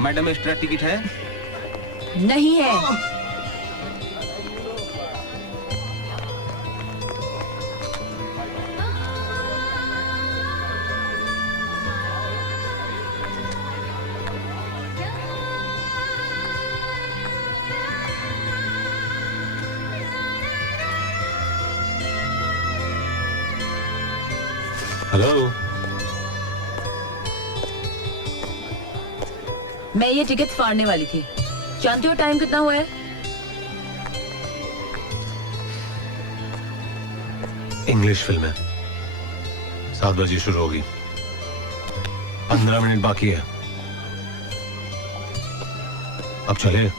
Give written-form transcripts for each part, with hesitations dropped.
Madam extra ticket है? नहीं है। हेलो, मैं ये टिकट फाड़ने वाली थी। जानते हो टाइम कितना हुआ है? इंग्लिश फिल्म है, 7 बजे शुरू होगी, 15 मिनट बाकी है। अब चले।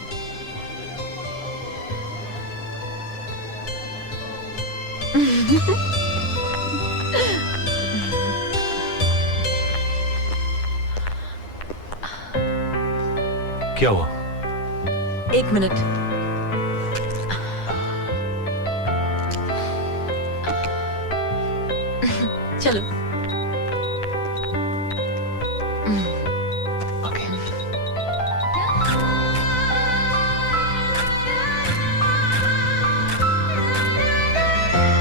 क्या हुआ? 1 मिनट। चलो।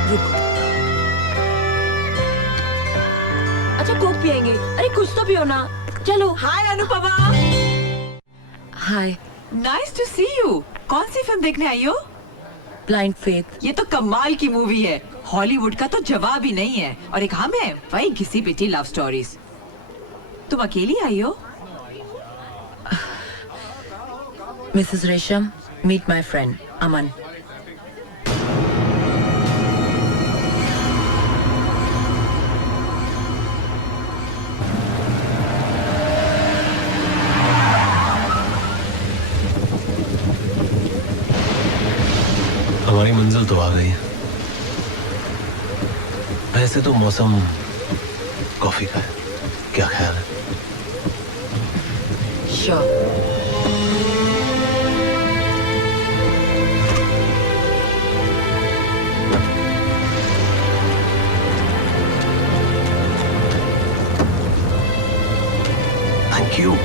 रुको। अच्छा कोक पिएंगे? अरे कुछ तो पियो ना। चलो। Hi Anupama. Hi. Nice to see you. कौन सी फिल्म देखने आई हो? Blind faith. ये तो कमाल की मूवी है। हॉलीवुड का तो जवाब ही नहीं है। और एक हम है वही घिसी पिटी लव स्टोरीज। तुम अकेली आई हो? मिसेस रेशम, मीट माय फ्रेंड अमन। हमारी मंजिल तो आ गई। वैसे तो मौसम कॉफी का है, क्या ख्याल है? श्योर। Thank you.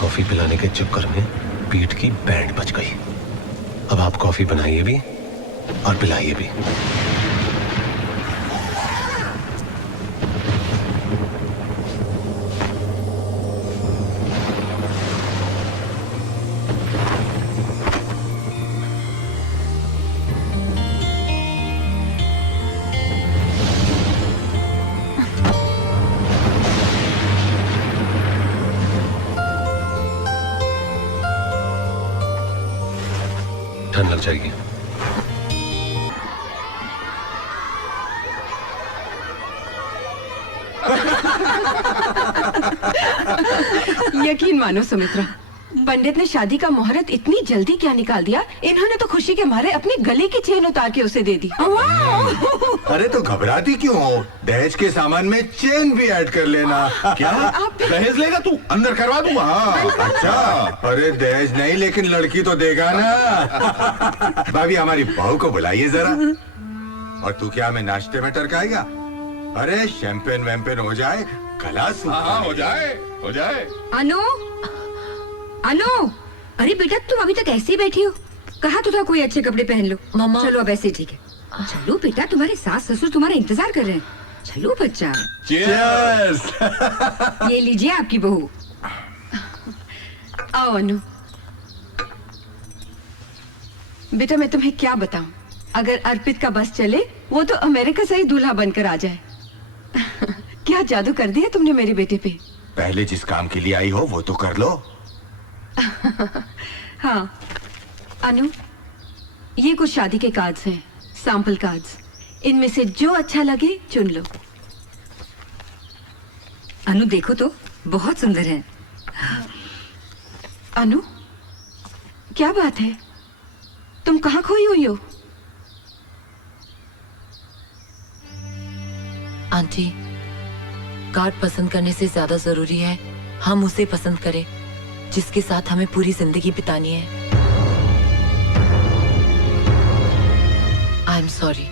कॉफी पिलाने के चक्कर में पीठ की बैंड बच गई। अब आप कॉफी बनाइए भी और पिलाइए भी। ठंड लग जाएगी। यकीन मानो सुमित्रा, पंडित ने शादी का मुहूर्त इतनी जल्दी क्या निकाल दिया। इन्होंने तो खुशी के मारे अपनी गले की चेन उतार के उसे दे दी। अरे तो घबराती क्यों हो? दहेज के सामान में चेन भी ऐड कर लेना। क्या दहेज लेगा तू? अंदर करवा दूंगा। हाँ अच्छा। अरे दहेज नहीं लेकिन लड़की तो देगा ना। भाभी हमारी बहू को बुलाइए जरा। और तू क्या हमें नाश्ते में टरकाएगा? अरे शैंपेन वैम्पेन हो जाए, गला सूखा। हो जाए हो जाए। अनु, अनु, अरे बेटा तुम अभी तक ऐसे ही बैठी हो? कहा तो था कोई अच्छे कपड़े पहन लो। मम्मा। चलो अब ऐसे ठीक है। चलो बेटा, तुम्हारे सास ससुर तुम्हारा इंतजार कर रहे हैं। चलो बच्चा। चीयर्स। ये लीजिए आपकी बहू। आओ अनु, बेटा मैं तुम्हें क्या बताऊं, अगर अर्पित का बस चले वो तो अमेरिका से ही दूल्हा बनकर आ जाए। क्या जादू कर दिया तुमने मेरे बेटे पे। पहले जिस काम के लिए आई हो वो तो कर लो। हाँ अनु, ये कुछ शादी के कार्ड्स हैं, सैंपल कार्ड्स। इनमें से जो अच्छा लगे चुन लो। अनु देखो तो, बहुत सुंदर है। अनु, क्या बात है, तुम कहाँ खोई हुई हो? आंटी, कार्ड पसंद करने से ज्यादा जरूरी है हम उसे पसंद करें जिसके साथ हमें पूरी जिंदगी बितानी है। आई एम सॉरी,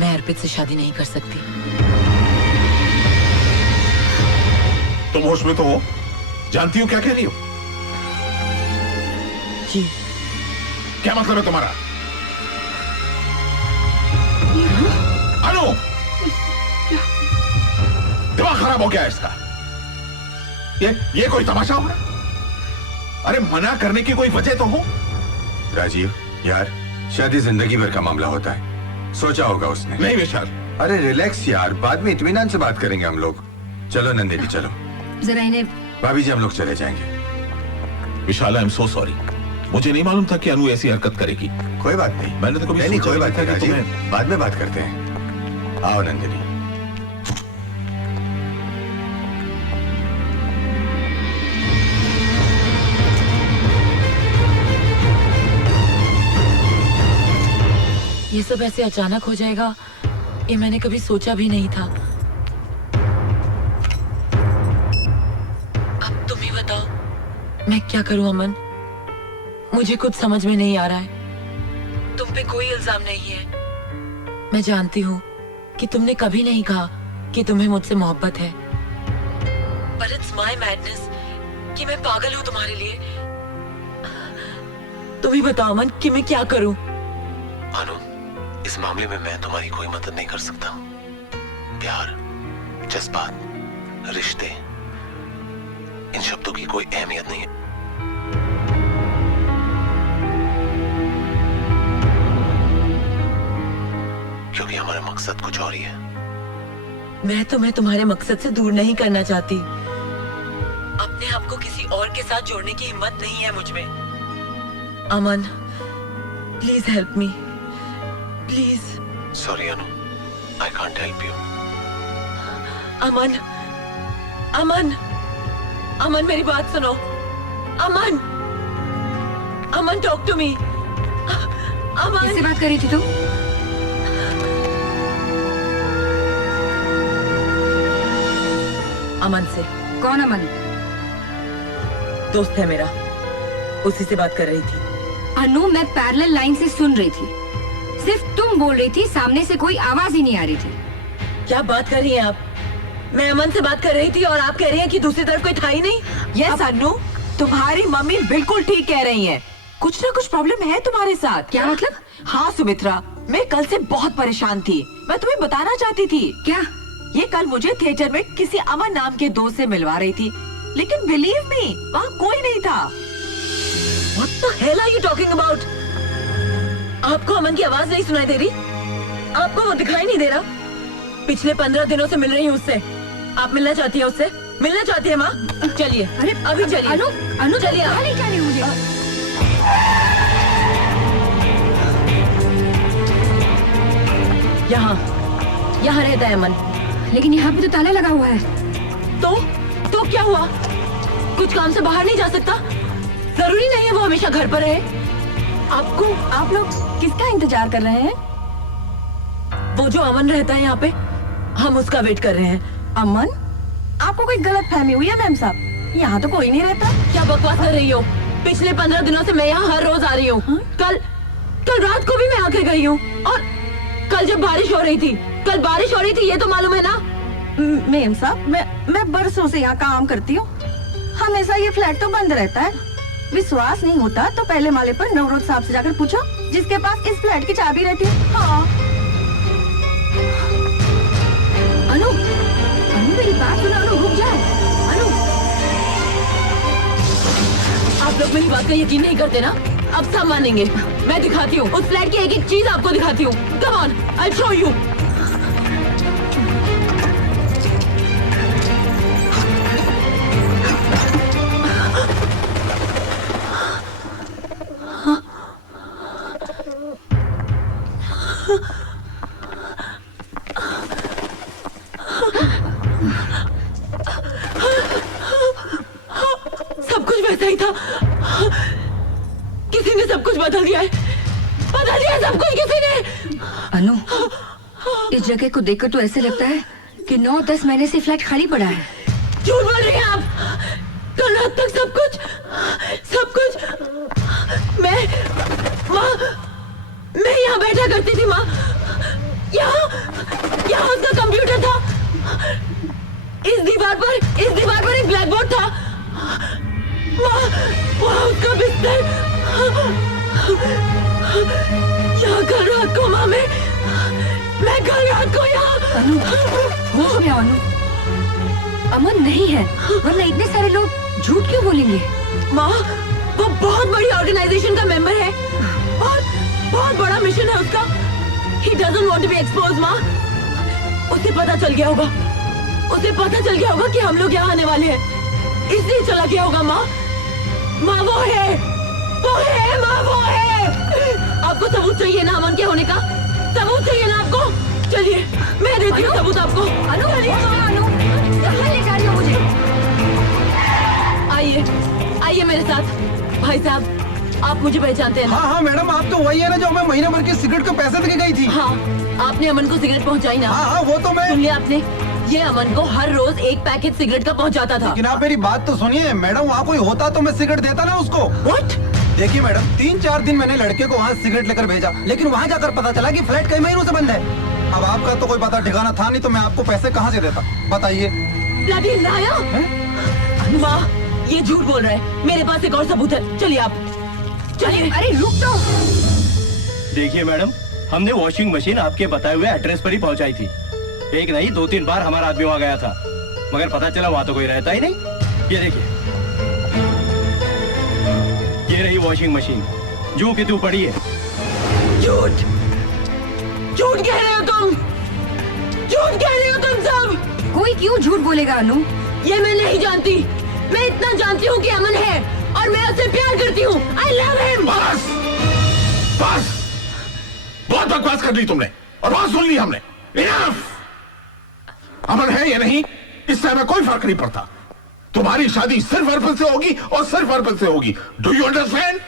मैं अर्पित से शादी नहीं कर सकती। तुम होश में तो हो? जानती हो क्या कह रही हो? जी। क्या मतलब है तुम्हारा? अनु, दिमाग खराब हो गया है इसका। ये कोई तमाशा हो रहा है? अरे मना करने की कोई वजह तो हो। राजीव यार, शादी जिंदगी भर का मामला होता है, सोचा होगा उसने। नहीं विशाल। अरे रिलैक्स यार, बाद में इत्मीनान से बात करेंगे हम लोग। चलो नंदिनी चलो। जरा इन्हें। भाभी जी हम लोग चले जाएंगे। विशाल, आई एम सो सॉरी। मुझे नहीं मालूम था कि अनु ऐसी हरकत करेगी। कोई बात नहीं, मैंने तो कभी नहीं सोचा कोई बात नहीं नहीं था कि राजीव, बाद में बात करते हैं। आओ नंदिनी। ये सब ऐसे अचानक हो जाएगा ये मैंने कभी सोचा भी नहीं था। अब तुम ही बताओ मैं क्या करूं अमन, मुझे कुछ समझ में नहीं आ रहा है। तुम पे कोई इल्जाम नहीं है, मैं जानती हूँ कि तुमने कभी नहीं कहा कि तुम्हें मुझसे मोहब्बत है, पर इट्स माय मैडनेस कि मैं पागल हूँ तुम्हारे लिए। तुम ही बताओ अमन कि मैं क्या करूं। अनु, इस मामले में मैं तुम्हारी कोई मदद नहीं कर सकता। प्यार, जज्बात, रिश्ते, इन शब्दों की कोई अहमियत नहीं है। क्योंकि हमारा मकसद कुछ और ही है। मैं तुम्हें तुम्हारे मकसद से दूर नहीं करना चाहती, अपने आप को किसी और के साथ जोड़ने की हिम्मत नहीं है मुझ में। अमन, please help me, please. Sorry Anu, I can't help you. अमन, अमन, अमन मेरी बात सुनो। अमन, अमन टॉक टू मी। अमन, किससे बात कर रही थी तुम? अमन से। कौन अमन? दोस्त है मेरा, उसी से बात कर रही थी। अनु, मैं पैरेलल लाइन से सुन रही थी, सिर्फ तुम बोल रही थी, सामने से कोई आवाज ही नहीं आ रही थी। क्या बात कर रही हैं आप? मैं अमन से बात कर रही थी और आप कह रही हैं कि दूसरी तरफ कोई था ही नहीं। यस अनु, तुम्हारी मम्मी बिल्कुल ठीक कह रही हैं। कुछ ना कुछ प्रॉब्लम है तुम्हारे साथ। क्या मतलब? हाँ सुमित्रा, मैं कल से बहुत परेशान थी, मैं तुम्हें बताना चाहती थी। क्या? ये कल मुझे थिएटर में किसी अमन नाम के दोस्त से मिलवा रही थी, लेकिन बिलीव मी वहाँ कोई नहीं था। What the hell are you talking about? आपको अमन की आवाज नहीं सुनाई दे रही? आपको वो दिखाई नहीं दे रहा? पिछले 15 दिनों से मिल रही हूँ उससे। आप मिलना चाहती है उससे? मिलना चाहती है माँ? चलिए, अरे अभी चलिए। अनु, अनु चलिए। कहाँ ले जा रही हो मुझे? यहाँ रहता है अमन। लेकिन यहाँ पे तो ताला लगा हुआ है। तो क्या हुआ? कुछ काम से बाहर नहीं जा सकता? जरूरी नहीं है वो हमेशा घर पर रहे। आप लोग किसका इंतजार कर रहे हैं? वो जो अमन रहता है यहाँ पे, हम उसका वेट कर रहे हैं। अमन, आपको कोई गलत फहमी हुई है मैम साहब, यहाँ तो कोई नहीं रहता। क्या बकवास कर रही हो? पिछले 15 दिनों से मैं यहाँ हर रोज आ रही हूँ। कल रात को भी मैं आके गई हूँ, और कल जब बारिश हो रही थी, ये तो मालूम है ना? मैम साहब, मैं बरसों से यहाँ काम करती हूँ, हमेशा ये फ्लैट तो बंद रहता है। विश्वास नहीं होता तो पहले माले पर नवरोज साहब से जाकर पूछो, जिसके पास इस फ्लैट की चाबी रहती है। हाँ। अनु, अनु मेरी बात सुनो। अनु रुक जा। अनु, आप लोग मेरी बात का यकीन नहीं करते ना? अब सब मानेंगे। मैं दिखाती हूँ, उस फ्लैट की एक एक चीज आपको दिखाती हूँ। Come on, I show you. सब कुछ वैसा ही था। किसी ने सब कुछ बदल दिया है, बदल दिया सब कुछ किसी ने। अनु, इस जगह को देखकर तो ऐसे लगता है कि 9-10 महीने से फ्लैट खाली पड़ा है। झूठ बोल रही हैं आप। कल रात तक सब कुछ मैं यहाँ बैठा करती थी माँ। यहाँ उसका कंप्यूटर था। इस दीवार पर एक ब्लैक बोर्ड था। वहाँ उसका बिस्तर। यहाँ कल रात को माँ मैं कल रात को यहाँ। अनु, होश में आओ अनु। अमन नहीं है, वरना इतने सारे लोग झूठ क्यों बोलेंगे? माँ, वो बहुत बड़ी ऑर्गेनाइजेशन का मेंबर है और बहुत बड़ा मिशन है उसका। He doesn't want to be exposed, माँ। उसे पता चल गया होगा कि हम लोग यहाँ आने वाले हैं, इसलिए चला गया होगा माँ। माँ वो है माँ, वो है। आपको सबूत चाहिए ना अमन के होने का? सबूत चाहिए ना आपको? चलिए मैं देती हूँ सबूत आपको। अनु, कहाँ ले जा रही हो मुझे? आइए मेरे साथ। भाई साहब, आप मुझे पहचानते हैं ना? हाँ मैडम, आप तो वही है ना जो मैं महीने भर की सिगरेट के पैसे देके गई थी। हाँ, आपने अमन को सिगरेट पहुंचाई ना? हाँ, वो तो मैं। सुन लिया आपने? ये अमन को हर रोज एक पैकेट सिगरेट का पहुंचाता था। लेकिन आप मेरी बात तो सुनिए मैडम, वहाँ कोई होता तो मैं सिगरेट देता ना उसको। What? देखिए मैडम, 3-4 दिन मैंने लड़के को वहाँ सिगरेट लेकर भेजा, लेकिन वहाँ जाकर पता चला कि फ्लैट कई महीनों से बंद है। अब आपका तो कोई पता ठिकाना था नहीं, तो मैं आपको पैसे कहाँ से देता बताइए? Bloody liar! माँ, ये झूठ बोल रहा है। मेरे पास एक और सबूत है। चलिए आप, चलिए। अरे रुक तो। देखिए मैडम, हमने वॉशिंग मशीन आपके बताए हुए एड्रेस पर ही पहुंचाई थी। एक नहीं 2-3 बार हमारा आदमी वहां गया था, मगर पता चला वहां तो कोई रहता ही नहीं। ये देखिए, ये रही वॉशिंग मशीन, जू की तू पड़ी है। झूठ कह रहे हो तुम, झूठ कह रहे हो तुम सब। कोई क्यों झूठ बोलेगा अनु? ये मैं नहीं जानती। मैं इतना जानती हूँ कि अमन है और मैं उससे प्यार करती हूँ। I love him। बस बहुत बकवास कर ली तुमने और बहुत सुन ली हमने। Enough! अमन है या नहीं, इससे हमें कोई फर्क नहीं पड़ता। तुम्हारी शादी सिर्फ अर्पण से होगी और सिर्फ अर्पण से होगी। Do you understand?